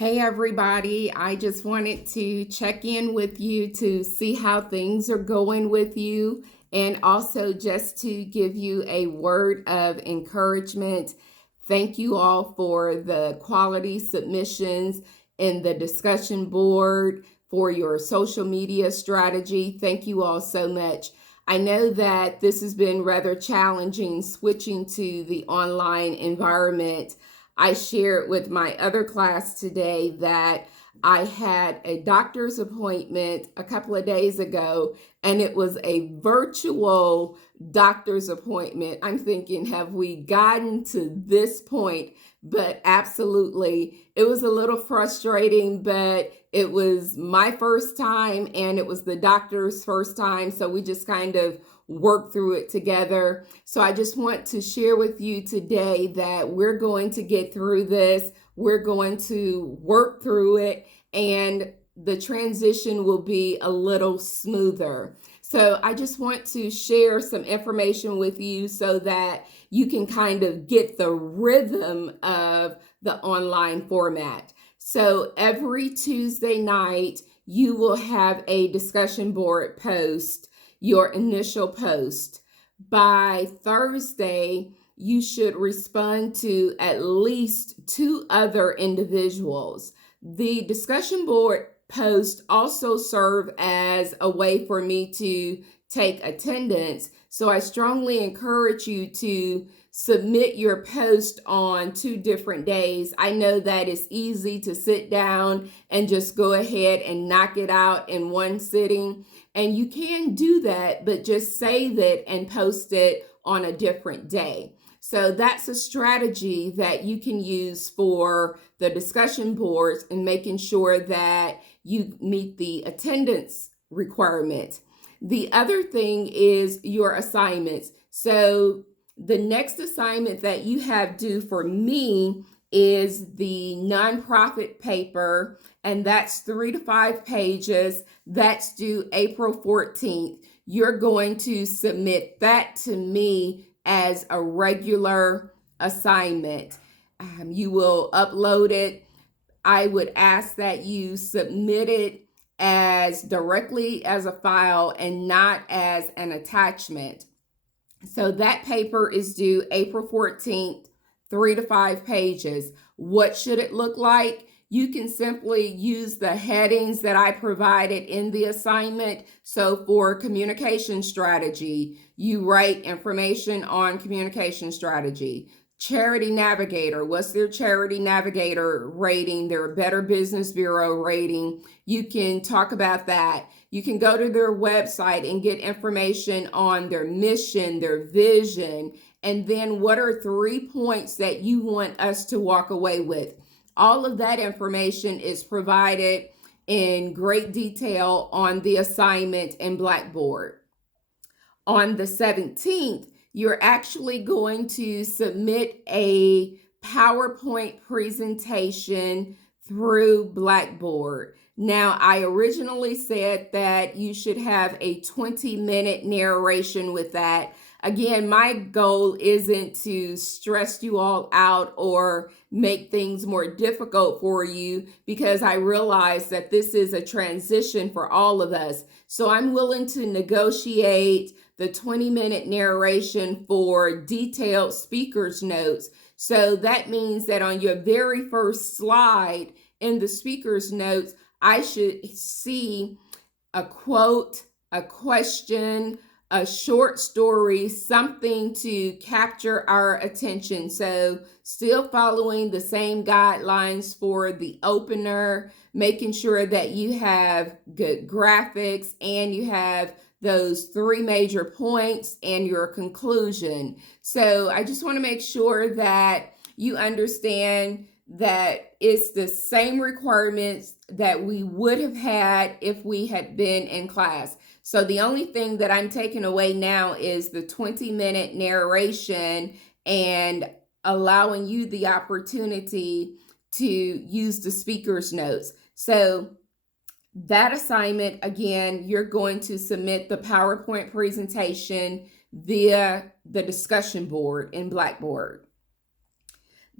Hey everybody, I just wanted to check in with you to see how things are going with you and also just to give you a word of encouragement. Thank you all for the quality submissions in the discussion board for your social media strategy. Thank you all so much. I know that this has been rather challenging switching to the online environment. I shared with my other class today that I had a doctor's appointment a couple of days ago, and it was a virtual doctor's appointment. I'm thinking, have we gotten to this point? But absolutely, it was a little frustrating, but it was my first time and it was the doctor's first time. So we just kind of work through it together. So I just want to share with you today that we're going to get through this. We're going to work through it and the transition will be a little smoother. So I just want to share some information with you so that you can kind of get the rhythm of the online format. So every Tuesday night, you will have a discussion board post, your initial post. By Thursday, you should respond to at least 2 other individuals. The discussion board post also serve as a way for me to take attendance. So I strongly encourage you to submit your post on 2 different days. I know that it's easy to sit down and just go ahead and knock it out in one sitting. And you can do that, but just save it and post it on a different day. So that's a strategy that you can use for the discussion boards and making sure that you meet the attendance requirement. The other thing is your assignments. So the next assignment that you have due for me is the nonprofit paper, and that's 3 to 5 pages. That's due April 14th. You're going to submit that to me as a regular assignment. You will upload it. I would ask that you submit it as directly as a file and not as an attachment. So that paper is due April 14th, 3 to 5 pages. What should it look like? You can simply use the headings that I provided in the assignment. So for communication strategy, you write information on communication strategy. Charity Navigator, what's their Charity Navigator rating, their Better Business Bureau rating? You can talk about that. You can go to their website and get information on their mission, their vision, and then what are 3 points that you want us to walk away with. All of that information is provided in great detail on the assignment in Blackboard. On the 17th, you're actually going to submit a PowerPoint presentation through Blackboard. Now, I originally said that you should have a 20-minute narration with that. Again, my goal isn't to stress you all out or make things more difficult for you because I realize that this is a transition for all of us. So I'm willing to negotiate the 20-minute narration for detailed speaker's notes. So that means that on your very first slide in the speaker's notes, I should see a quote, a question, a short story, something to capture our attention. So still following the same guidelines for the opener, making sure that you have good graphics and you have those 3 major points and your conclusion. So I just want to make sure that you understand that it's the same requirements that we would have had if we had been in class. So the only thing that I'm taking away now is the 20-minute narration and allowing you the opportunity to use the speaker's notes. So that assignment, again, you're going to submit the PowerPoint presentation via the discussion board in Blackboard.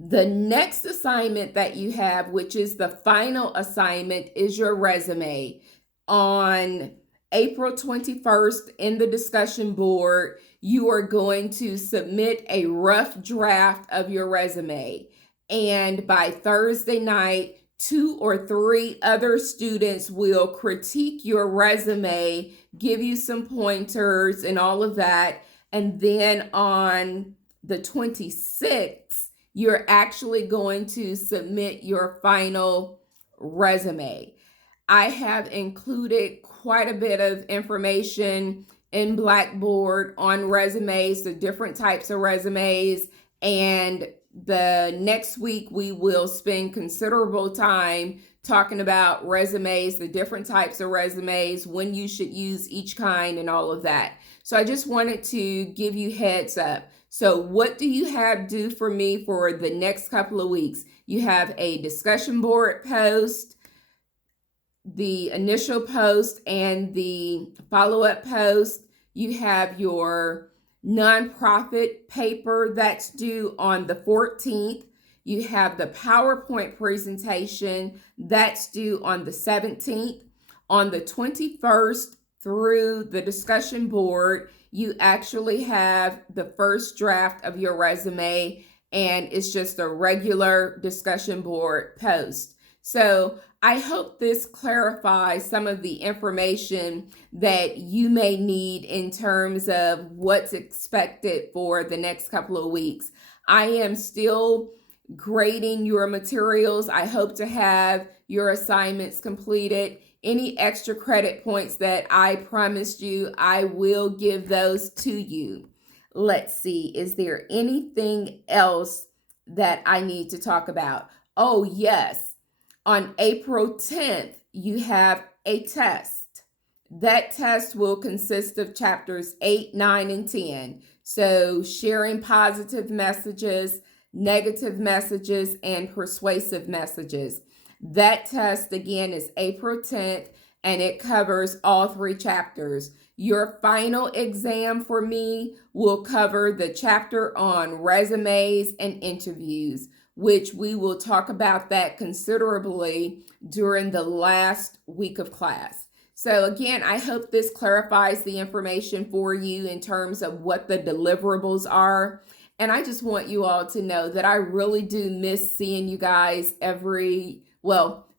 The next assignment that you have, which is the final assignment, is your resume. On April 21st, in the discussion board, you are going to submit a rough draft of your resume. And by Thursday night, 2 or 3 other students will critique your resume, give you some pointers and all of that. And then on the 26th, you're actually going to submit your final resume. I have included quite a bit of information in Blackboard on resumes, the different types of resumes, and the next week we will spend considerable time talking about resumes, the different types of resumes, when you should use each kind and all of that. So I just wanted to give you heads up. So what do you have due for me for the next couple of weeks? You have a discussion board post, the initial post, and the follow-up post. You have your nonprofit paper that's due on the 14th. You have the PowerPoint presentation that's due on the 17th. On the 21st, through the discussion board, you actually have the first draft of your resume, and it's just a regular discussion board post. So I hope this clarifies some of the information that you may need in terms of what's expected for the next couple of weeks. I am still grading your materials. I hope to have your assignments completed. Any extra credit points that I promised you, I will give those to you. Let's see, is there anything else that I need to talk about? Oh, yes. On April 10th, you have a test. That test will consist of chapters 8, 9, and 10. So sharing positive messages, negative messages, and persuasive messages. That test, again, is April 10th, and it covers all 3 chapters. Your final exam for me will cover the chapter on resumes and interviews, which we will talk about that considerably during the last week of class. So again, I hope this clarifies the information for you in terms of what the deliverables are. And I just want you all to know that I really do miss seeing you guys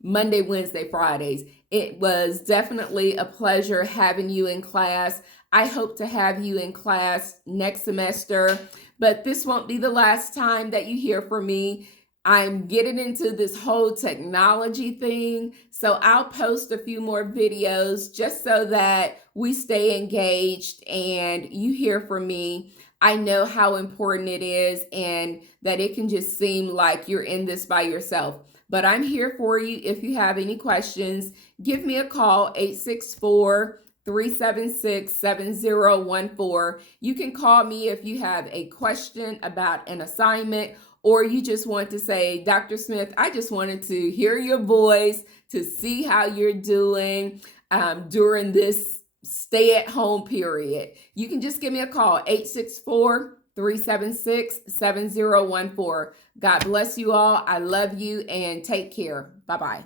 Monday, Wednesday, Fridays. It was definitely a pleasure having you in class. I hope to have you in class next semester, but this won't be the last time that you hear from me. I'm getting into this whole technology thing, so I'll post a few more videos just so that we stay engaged and you hear from me. I know how important it is and that it can just seem like you're in this by yourself. But I'm here for you. If you have any questions, give me a call, 864-376-7014. You can call me if you have a question about an assignment, or you just want to say, Dr. Smith, I just wanted to hear your voice to see how you're doing during this stay-at-home period. You can just give me a call, 864-376-7014. God bless you all. I love you and take care. Bye-bye.